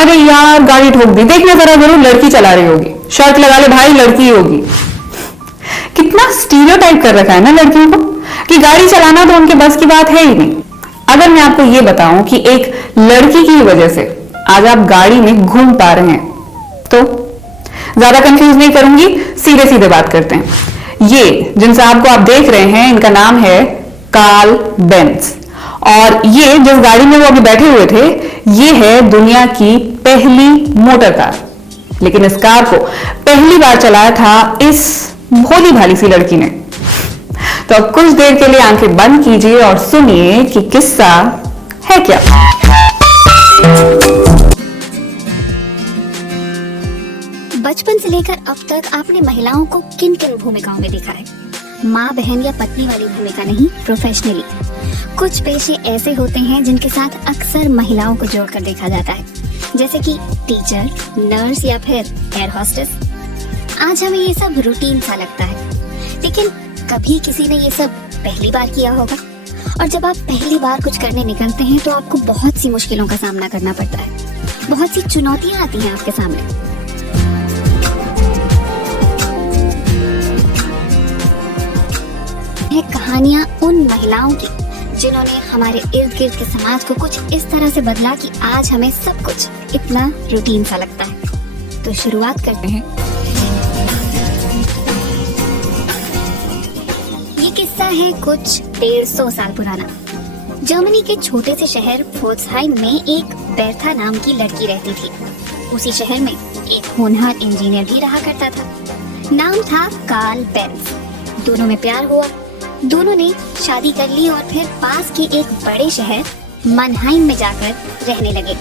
अरे यार गाड़ी ठोक दी, देखना जरा जरूर लड़की चला रही होगी, शर्त लगा ले भाई लड़की ही होगी। कितना स्टीरियोटाइप कर रखा है ना लड़कियों को कि गाड़ी चलाना तो उनके बस की बात है ही नहीं। अगर मैं आपको ये बताऊं कि एक लड़की की वजह से आज आप गाड़ी में घूम पा रहे हैं तो ज्यादा कंफ्यूज नहीं करूंगी, सीधे सीधे बात करते हैं। ये जिन साहब को आप देख रहे हैं इनका नाम है कार्ल बेंज, और ये जिस गाड़ी में वो अभी बैठे हुए थे ये है दुनिया की पहली मोटर कार। लेकिन इस कार को पहली बार चलाया था इस भोली भाली सी लड़की ने। तो अब कुछ देर के लिए आंखें बंद कीजिए और सुनिए कि किस्सा है क्या। बचपन से लेकर अब तक आपने महिलाओं को किन किन भूमिकाओं में देखा है? माँ, बहन या पत्नी वाली भूमिका नहीं, प्रोफेशनली। कुछ पेशे ऐसे होते हैं जिनके साथ अक्सर महिलाओं को जोड़कर देखा जाता है, जैसे कि टीचर, नर्स या फिर एयर होस्टेस। आज हमें ये सब रूटीन सा लगता है, लेकिन कभी किसी ने ये सब पहली बार किया होगा। और जब आप पहली बार कुछ करने निकलते हैं तो आपको बहुत सी मुश्किलों का सामना करना पड़ता है, बहुत सी चुनौतियां आती हैं आपके सामने। ये कहानियां उन महिलाओं की जिन्होंने हमारे इर्द गिर्द के समाज को कुछ इस तरह से बदला कि आज हमें सब कुछ इतना रूटीन सा लगता है। तो शुरुआत करते हैं। ये किस्सा है कुछ 150 साल पुराना। जर्मनी के छोटे से शहर फोर्ट्सहाइम में एक बेर्था नाम की लड़की रहती थी। उसी शहर में एक होनहार इंजीनियर भी रहा करता था। नाम था कार्ल बेंज। दोनों में प्यार हुआ, दोनों ने शादी कर ली और फिर पास के एक बड़े शहर मनहाइम में जाकर रहने लगे।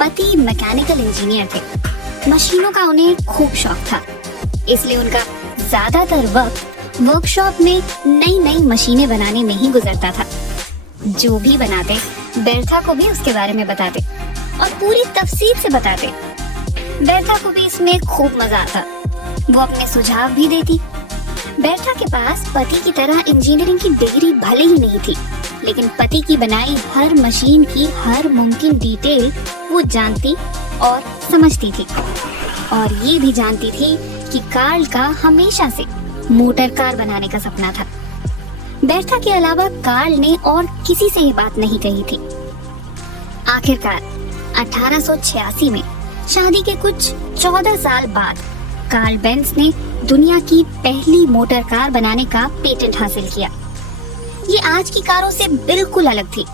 पति मैकेनिकल इंजीनियर थे। मशीनों का उन्हें खूब शौक था, इसलिए उनका ज्यादातर वक्त वर्कशॉप में नई नई मशीनें बनाने में ही गुजरता था। जो भी बनाते बेर्था को भी उसके बारे में बताते और पूरी तफसील से बताते। बेर्था को भी इसमें खूब मजा आता। वो अपने सुझाव भी देती। बेर्था के पास पति की तरह इंजीनियरिंग की डिग्री भले ही नहीं थी, लेकिन पति की बनाई हर मशीन की हर मुमकिन डिटेल वो जानती और समझती थी। और ये भी जानती थी कि कार्ल का हमेशा से मोटर कार बनाने का सपना था। बेर्था के अलावा कार्ल ने और किसी से ये बात नहीं कही थी। आखिरकार 1886 में शादी के कुछ 14 साल बाद कार्ल बेंज ने दुनिया की पहली मोटर कार बनाने का पेटेंट हासिल किया। ये आज की कारों से बिल्कुल अलग थी।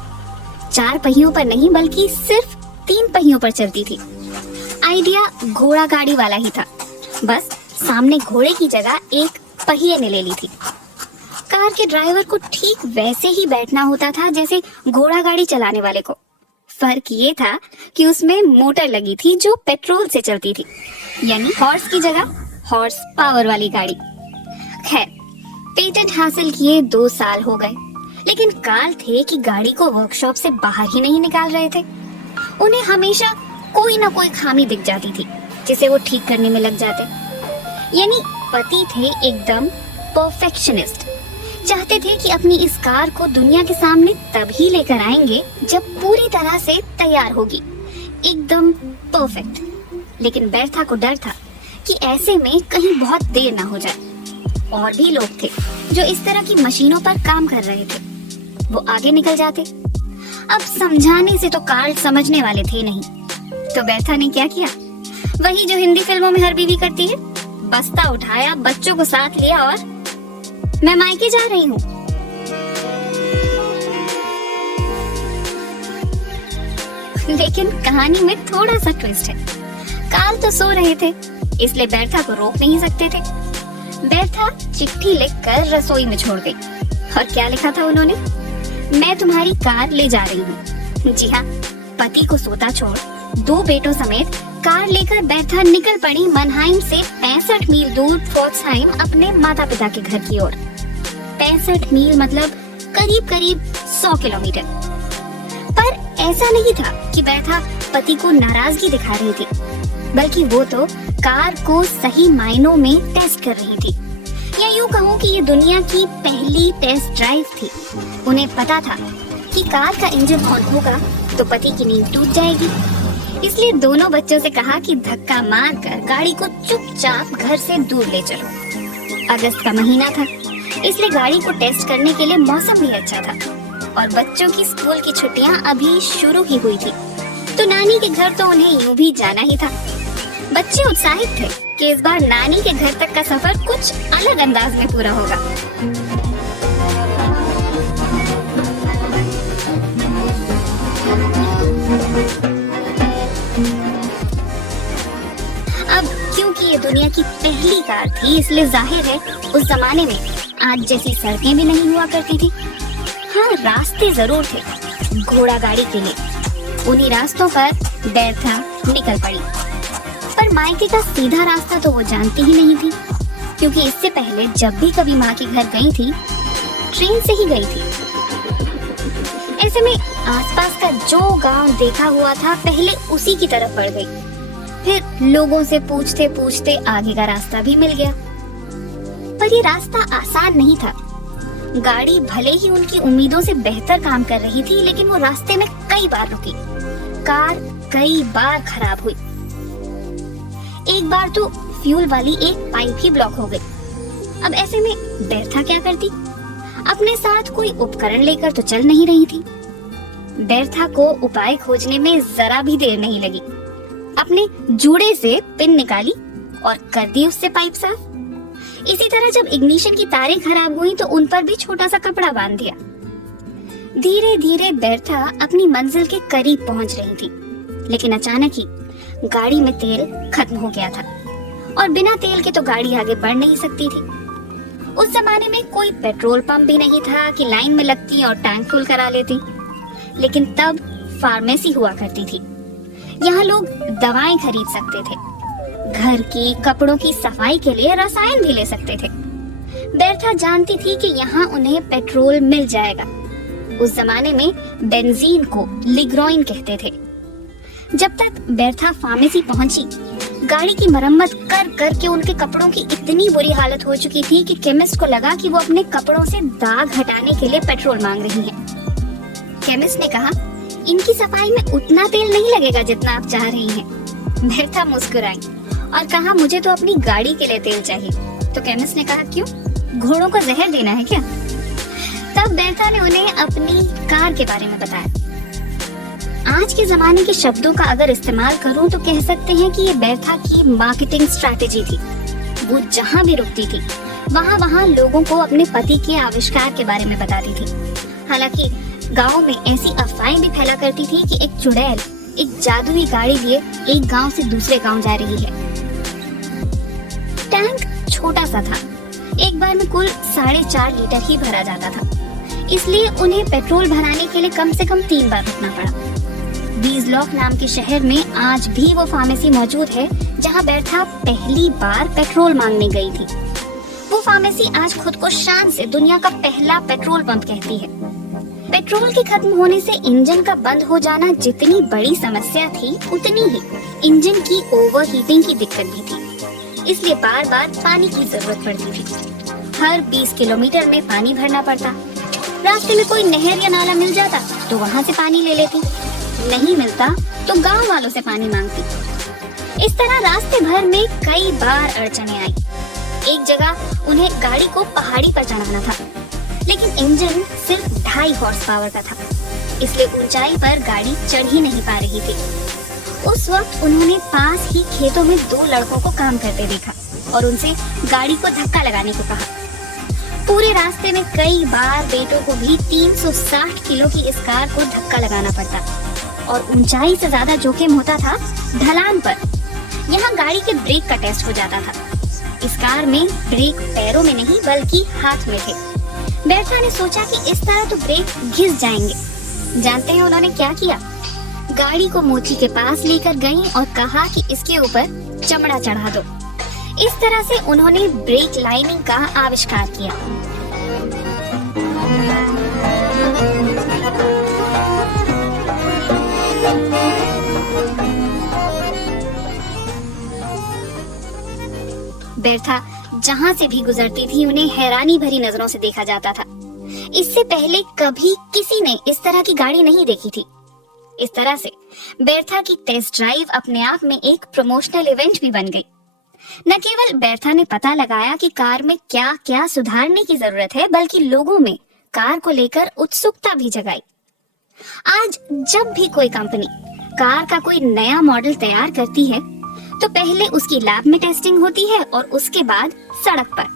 4 पहियों पर नहीं बल्कि सिर्फ 3 पहियों पर चलती थी। आइडिया घोड़ा गाड़ी वाला ही था, बस सामने घोड़े की जगह एक पहिए ने ले ली थी। कार के ड्राइवर को ठीक वैसे ही बैठना होता था जैसे घोड़ा गाड़ी चलाने वाले को। फर्क ये था कि उसमें मोटर लगी थी जो पेट्रोल से चलती थी, यानी हॉर्स की जगह हॉर्स पावर वाली गाड़ी। खैर, पेटेंट हासिल किए 2 साल हो गए, लेकिन कार्ल थे कि गाड़ी को वर्कशॉप से बाहर ही नहीं निकाल रहे थे। उन्हें हमेशा कोई ना कोई खामी दिख जाती थी जिसे वो ठीक करने में लग जाते। यानी पति थे एकदम परफेक्शनिस्ट। चाहते थे कि अपनी इस कार को दुनिया के सामने तभी लेकर आएंगे जब पूरी तरह से तैयार होगी, एकदम परफेक्ट। लेकिन बेर्था को डर था कि ऐसे में कहीं बहुत देर ना हो जाए। और भी लोग थे जो इस तरह की मशीनों पर काम कर रहे थे, वो आगे निकल जाते। अब समझाने से तो कार्ल समझने वाले थे नहीं, तो बेर्था ने क्या किया, वही जो हिंदी फिल्मों में हर बीवी करती है, बस्ता उठाया, बच्चों को साथ लिया और मैं मायके जा रही हूँ। लेकिन कहानी में थोड़ा सा ट्विस्ट है। कार्ल तो सो रहे थे, इसलिए बेर्था को रोक नहीं सकते थे। बेर्था चिट्ठी लिखकर रसोई में छोड़ गई। और क्या लिखा था उन्होंने, मैं तुम्हारी कार ले जा रही हूँ। जी हाँ, पति को सोता छोड़ 2 बेटों समेत कार लेकर बेर्था निकल पड़ी मनहाइम से 65 मील दूर फोर्ट्सहाइम अपने माता पिता के घर की ओर। 65 मील मतलब करीब करीब 100 किलोमीटर। पर ऐसा नहीं था कि बेर्था पति को नाराजगी दिखा रही थी, बल्कि वो तो कार को सही मायनों में टेस्ट कर रही थी, या मैं यूँ कहूँ कि ये दुनिया की पहली टेस्ट ड्राइव थी। उन्हें पता था कि कार का इंजन ऑन होगा तो पति की नींद टूट जाएगी, इसलिए दोनों बच्चों से कहा कि धक्का मारकर गाड़ी को चुपचाप घर से दूर ले चलो। अगस्त का महीना था, इसलिए गाड़ी को टेस्ट करने के लिए मौसम भी अच्छा था और बच्चों की स्कूल की छुट्टियां अभी शुरू ही हुई थी, तो नानी के घर तो उन्हें यूं भी जाना ही था। बच्चे उत्साहित थे कि इस बार नानी के घर तक का सफर कुछ अलग अंदाज में पूरा होगा। अब क्योंकि ये दुनिया की पहली कार थी, इसलिए जाहिर है उस जमाने में आज जैसी सड़कें भी नहीं हुआ करती थी। हाँ, रास्ते जरूर थे घोड़ा गाड़ी के लिए। उन्हीं रास्तों पर बेर्था निकल पड़ी, पर मायके का सीधा रास्ता तो वो जानती ही नहीं थी, क्योंकि इससे पहले जब भी कभी माँ के घर गई थी, ट्रेन से ही गई थी। ऐसे में आसपास का जो गांव देखा हुआ था, पहले उसी की तरफ बढ़ गई। फिर लोगों से पूछते पूछते आगे का रास्ता भी मिल गया, पर ये रास्ता आसान नहीं था। गाड़ी भले ही उनकी उम्मीदों से बेहतर काम कर रही थी, लेकिन वो रास्ते में कई बार रुकी। कार कई बार खराब हुई। एक बार तो फ्यूल वाली एक पाइप ही ब्लॉक हो गई। अब ऐसे में बेर्था क्या करती? अपने साथ कोई उपकरण लेकर तो चल नहीं रही थी। बेर्था को उपाय खोजने में जरा भी देर नहीं लगी। अपने जूड़े से पिन निकाली और कर दी उससे पाइप साफ। इसी तरह जब इग्निशन की तारें खराब हुई तो उन पर भी छोटा सा कपड़ा बांध दिया। धीरे धीरे बेर्था अपनी मंजिल के करीब पहुंच रही थी, लेकिन अचानक ही गाड़ी में तेल खत्म हो गया था और बिना तेल के तो गाड़ी आगे बढ़ नहीं सकती थी। उस जमाने में कोई पेट्रोल पंप भी नहीं था कि लाइन में लगती और टैंक फुल करा लेती, लेकिन तब फार्मेसी हुआ करती थी। यहाँ लोग दवाएं खरीद सकते थे, घर की कपड़ों की सफाई के लिए रसायन भी ले सकते थे। बेर्था जानती थी कि यहाँ उन्हें पेट्रोल मिल जाएगा। उस जमाने में बेंजीन को लिग्रोइन कहते थे। जब तक बेर्था फार्मेसी पहुंची, गाड़ी की मरम्मत कर कर के उनके कपड़ों की इतनी बुरी हालत हो चुकी थी कि केमिस्ट को लगा कि वो अपने कपड़ों से दाग हटाने के लिए पेट्रोल मांग रही हैं। केमिस्ट ने कहा, इनकी सफाई में उतना तेल नहीं लगेगा जितना आप चाह रही हैं। बेर्था मुस्कुराई और कहा, मुझे तो अपनी गाड़ी के लिए तेल चाहिए। तो केमिस्ट ने कहा, क्यों? घोड़ों को जहर देना है क्या? तब बेर्था ने उन्हें अपनी कार के बारे में बताया। आज के जमाने के शब्दों का अगर इस्तेमाल करूं तो कह सकते हैं कि ये बेर्था की मार्केटिंग स्ट्रैटेजी थी। वो जहां भी रुकती थी, वहां वहां लोगों को अपने पति के आविष्कार के बारे में बताती थी। हालांकि गाँव में ऐसी अफवाहें भी फैला करती थी कि एक चुड़ैल एक जादुई गाड़ी लिए एक गांव से दूसरे गांव जा रही है। टैंक छोटा सा था, एक बार में कुल 4.5 लीटर ही भरा जाता था, इसलिए उन्हें पेट्रोल भराने के लिए कम से कम 3 बार रुकना पड़ा। बीजलॉक नाम के शहर में आज भी वो फार्मेसी मौजूद है जहां बेर्था पहली बार पेट्रोल मांगने गई थी। वो फार्मेसी आज खुद को शान से दुनिया का पहला पेट्रोल पंप कहती है। पेट्रोल के खत्म होने से इंजन का बंद हो जाना जितनी बड़ी समस्या थी, उतनी ही इंजन की ओवरहीटिंग की दिक्कत भी थी, इसलिए बार बार पानी की जरूरत पड़ती थी। हर 20 किलोमीटर में पानी भरना पड़ता। रास्ते में कोई नहर या नाला मिल जाता तो वहाँ से पानी ले लेती, नहीं मिलता तो गांव वालों से पानी मांगती। इस तरह रास्ते भर में कई बार अड़चने आई। एक जगह उन्हें गाड़ी को पहाड़ी पर चढ़ाना था, लेकिन इंजन सिर्फ 2.5 हॉर्स पावर का था, इसलिए ऊंचाई पर गाड़ी चढ़ ही नहीं पा रही थी। उस वक्त उन्होंने पास ही खेतों में 2 लड़कों को काम करते देखा और उनसे गाड़ी को धक्का लगाने को कहा। पूरे रास्ते में कई बार बेटों को भी 360 किलो की इस कार को धक्का लगाना पड़ता और ऊंचाई से ज्यादा जोखिम होता था ढलान पर। यहाँ गाड़ी के ब्रेक का टेस्ट हो जाता था। इस कार में ब्रेक पैरों में नहीं बल्कि हाथ में थे। बेर्था ने सोचा कि इस तरह तो ब्रेक घिस जाएंगे। जानते हैं उन्होंने क्या किया? गाड़ी को मोची के पास लेकर गई और कहा कि इसके ऊपर चमड़ा चढ़ा दो। इस तरह से उन्होंने ब्रेक लाइनिंग का आविष्कार किया। बेर्था जहां से भी गुजरती थी उन्हें हैरानी भरी नजरों से देखा जाता था। इससे पहले कभी किसी ने इस तरह की गाड़ी नहीं देखी थी। इस तरह से बेर्था की टेस्ट ड्राइव अपने आप में एक प्रमोशनल इवेंट भी बन गई। न केवल बेर्था ने पता लगाया कि कार में क्या क्या सुधारने की जरूरत है, बल्कि लोगों में कार को लेकर उत्सुकता भी जगाई। आज जब भी कोई कंपनी कार का कोई नया मॉडल तैयार करती है तो पहले उसकी लैब में टेस्टिंग होती है और उसके बाद सड़क पर।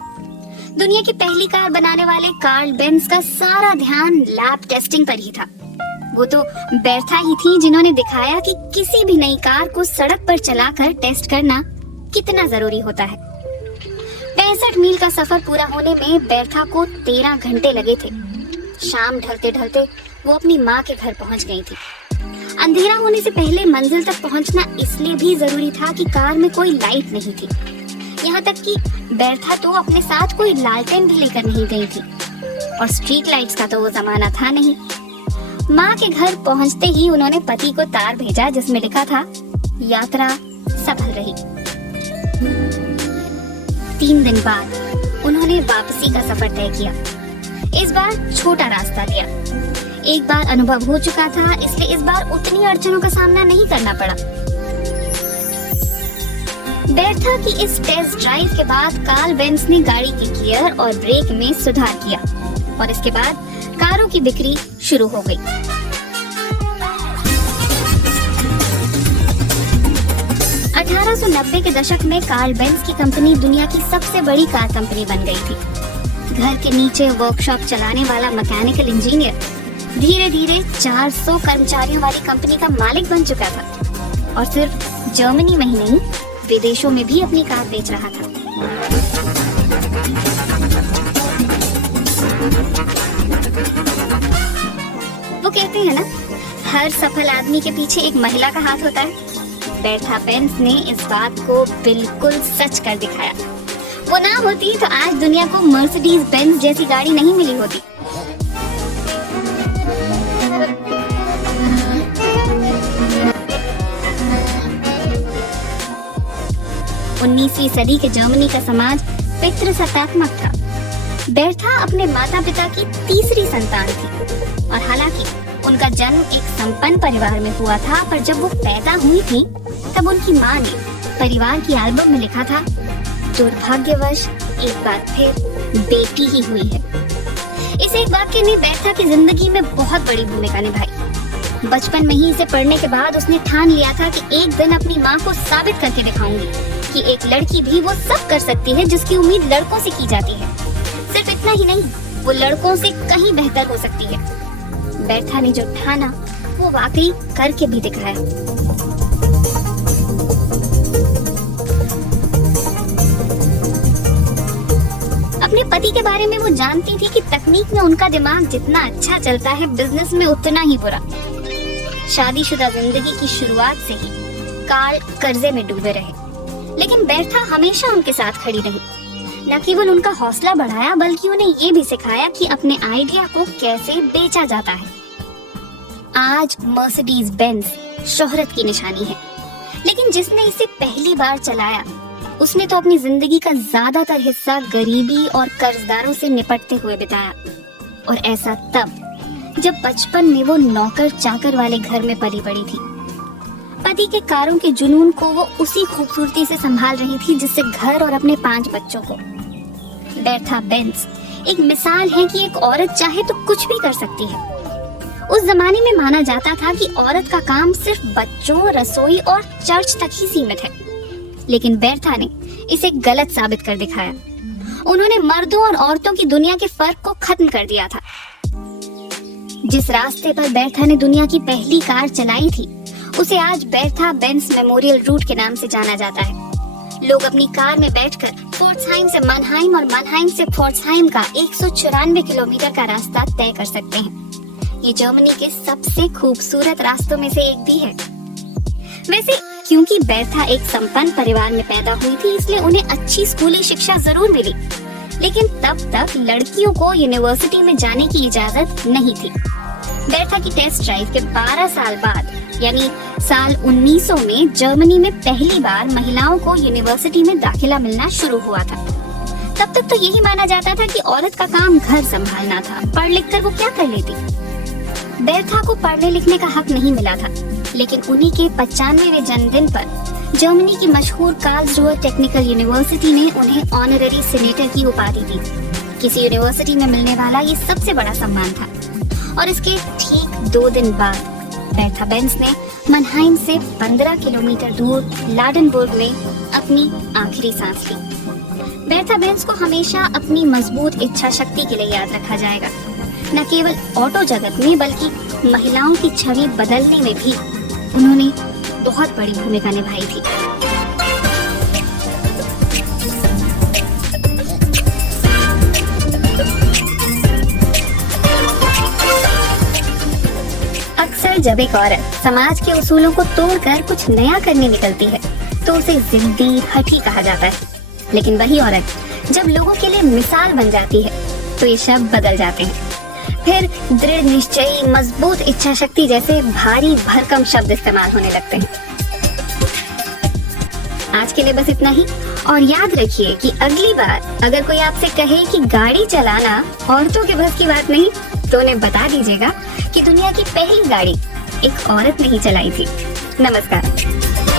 दुनिया की पहली कार बनाने वाले कार्ल बेंज का सारा ध्यान लैब टेस्टिंग पर ही था। वो तो बेर्था ही थी जिन्होंने दिखाया कि किसी भी नई कार को सड़क पर चलाकर टेस्ट करना कितना जरूरी होता है। 65 मील का सफर पूरा होने में बेर्था को 13 घंटे लगे थे। शाम ढलते ढलते वो अपनी माँ के घर पहुंच गई थी। अंधेरा होने से पहले मंजिल तक पहुंचना इसलिए भी जरूरी था कि कार में कोई लाइट नहीं थी। यहाँ तक कि बेर्था तो अपने साथ कोई लालटेन भी लेकर नहीं गई थी, और स्ट्रीट लाइट्स का तो वो जमाना था नहीं। माँ के घर पहुंचते ही उन्होंने पति को तार भेजा जिसमें लिखा था, यात्रा सफल रही। 3 दिन बाद उन्होंने वापसी का सफर तय किया। इस बार छोटा रास्ता लिया। एक बार अनुभव हो चुका था, इसलिए इस बार उतनी अड़चनों का सामना नहीं करना पड़ा। बेर्था की इस टेस्ट ड्राइव के बाद कार्ल बेंज ने गाड़ी के गियर और ब्रेक में सुधार किया और इसके बाद कारों की बिक्री शुरू हो गई। के दशक में कार्ल बेंज की कंपनी दुनिया की सबसे बड़ी कार कंपनी बन गई थी। घर के नीचे वर्कशॉप चलाने वाला मैकेनिकल इंजीनियर धीरे धीरे 400 कर्मचारियों वाली कंपनी का मालिक बन चुका था और सिर्फ जर्मनी में ही नहीं, विदेशों में भी अपनी कार बेच रहा था। वो कहते हैं ना, हर सफल आदमी के पीछे एक महिला का हाथ होता है। बेर्था बेंज ने इस बात को बिल्कुल सच कर दिखाया। वो ना होती तो आज दुनिया को मर्सिडीज बेंज जैसी गाड़ी नहीं मिली होती। उन्नीसवीं सदी के जर्मनी का समाज पितृसत्तात्मक था। बेर्था अपने माता पिता की तीसरी संतान थी और हालांकि उनका जन्म एक संपन्न परिवार में हुआ था, पर जब वो पैदा हुई थी तब उनकी माँ ने परिवार की एल्बम में लिखा था, दुर्भाग्यवश एक बार फिर बेटी ही हुई है। इस एक वाक्य ने बेर्था की जिंदगी में बहुत बड़ी भूमिका निभाई। बचपन में ही इसे पढ़ने के बाद उसने ठान लिया था कि एक दिन अपनी माँ को साबित करके दिखाऊंगी कि एक लड़की भी वो सब कर सकती है जिसकी उम्मीद लड़कों से की जाती है। सिर्फ इतना ही नहीं, वो लड़कों से कहीं बेहतर हो सकती है। बेर्था ने जो ठाना वो वाकई करके भी दिखाया। अपने पति के बारे में वो जानती थी कि तकनीक में उनका दिमाग जितना अच्छा चलता है, बिजनेस में उतना ही बुरा। शादीशुदा जिंदगी की शुरुआत से ही कार्ल कर्जे में डूबे रहे, लेकिन बेर्था हमेशा उनके साथ खड़ी रही। न केवल उनका हौसला बढ़ाया बल्कि उन्हें ये भी सिखाया कि अपने आइडिया को कैसे बेचा जाता है। आज मर्सिडीज बेंज शोहरत की निशानी है, लेकिन जिसने इसे पहली बार चलाया उसने तो अपनी जिंदगी का ज्यादातर हिस्सा गरीबी और कर्जदारों से निपटते हुए बिताया, और ऐसा तब जब बचपन में वो नौकर चाकर वाले घर में पली बड़ी थी। पति के कारों के जुनून को वो उसी खूबसूरती से संभाल रही थी जिससे घर और अपने 5 बच्चों को। बेर्था बेंज एक मिसाल है कि एक औरत चाहे तो कुछ भी कर सकती है। उस जमाने में माना जाता था कि औरत का काम सिर्फ बच्चों, रसोई और चर्च तक ही सीमित है, लेकिन बेर्था ने इसे गलत साबित कर दिखाया। उन्होंने मर्दों और औरतों की दुनिया के फर्क को खत्म कर दिया था। जिस रास्ते पर बेर्था ने दुनिया की पहली कार चलाई थी उसे आज बेर्था बेंज मेमोरियल रूट के नाम से जाना जाता है। लोग अपनी कार में बैठकर फोर्ट्सहाइम से मनहाइम और मनहाइम से फोर्ट्सहाइम का 194 किलोमीटर का रास्ता तय कर सकते हैं। ये जर्मनी के सबसे खूबसूरत रास्तों में से एक भी है। वैसे क्योंकि बेर्था एक संपन्न परिवार में पैदा हुई थी, इसलिए उन्हें अच्छी स्कूली शिक्षा जरूर मिली, लेकिन तब तक लड़कियों को यूनिवर्सिटी में जाने की इजाजत नहीं थी। बेर्था की टेस्ट ड्राइव के 12 साल बाद यानी साल 1900 में जर्मनी में पहली बार महिलाओं को यूनिवर्सिटी में दाखिला मिलना शुरू हुआ था। तब तक तो यही माना जाता था कि औरत का काम घर संभालना था, पढ़ लिख कर वो क्या कर लेती। बेरथा को पढ़ने लिखने का हक नहीं मिला था, लेकिन उन्हीं के 95वें जन्मदिन पर जर्मनी की मशहूर कार्लसरूहे टेक्निकल यूनिवर्सिटी ने उन्हें ऑनररी सीनेटर की उपाधि दी। किसी यूनिवर्सिटी में मिलने वाला ये सबसे बड़ा सम्मान था। और इसके ठीक 2 दिन बाद बेरथा बेंज ने मनहाइम से 15 किलोमीटर दूर लाडेनबर्ग में अपनी आखिरी सांस ली। बेरथा बेंज को हमेशा अपनी मजबूत इच्छा शक्ति के लिए याद रखा जाएगा। न केवल ऑटो जगत में बल्कि महिलाओं की छवि बदलने में भी उन्होंने बहुत बड़ी भूमिका निभाई थी। अक्सर जब एक औरत समाज के उसूलों को तोड़कर कुछ नया करने निकलती है तो उसे जिद्दी हठी कहा जाता है, लेकिन वही औरत जब लोगों के लिए मिसाल बन जाती है तो ये शब्द बदल जाते हैं। फिर दृढ़ निश्चयी, मजबूत इच्छा शक्ति जैसे भारी भरकम शब्द इस्तेमाल होने लगते हैं। आज के लिए बस इतना ही, और याद रखिए कि अगली बार अगर कोई आपसे कहे कि गाड़ी चलाना औरतों के बस की बात नहीं, तो उन्हें बता दीजिएगा कि दुनिया की पहली गाड़ी एक औरत ने ही चलाई थी। नमस्कार।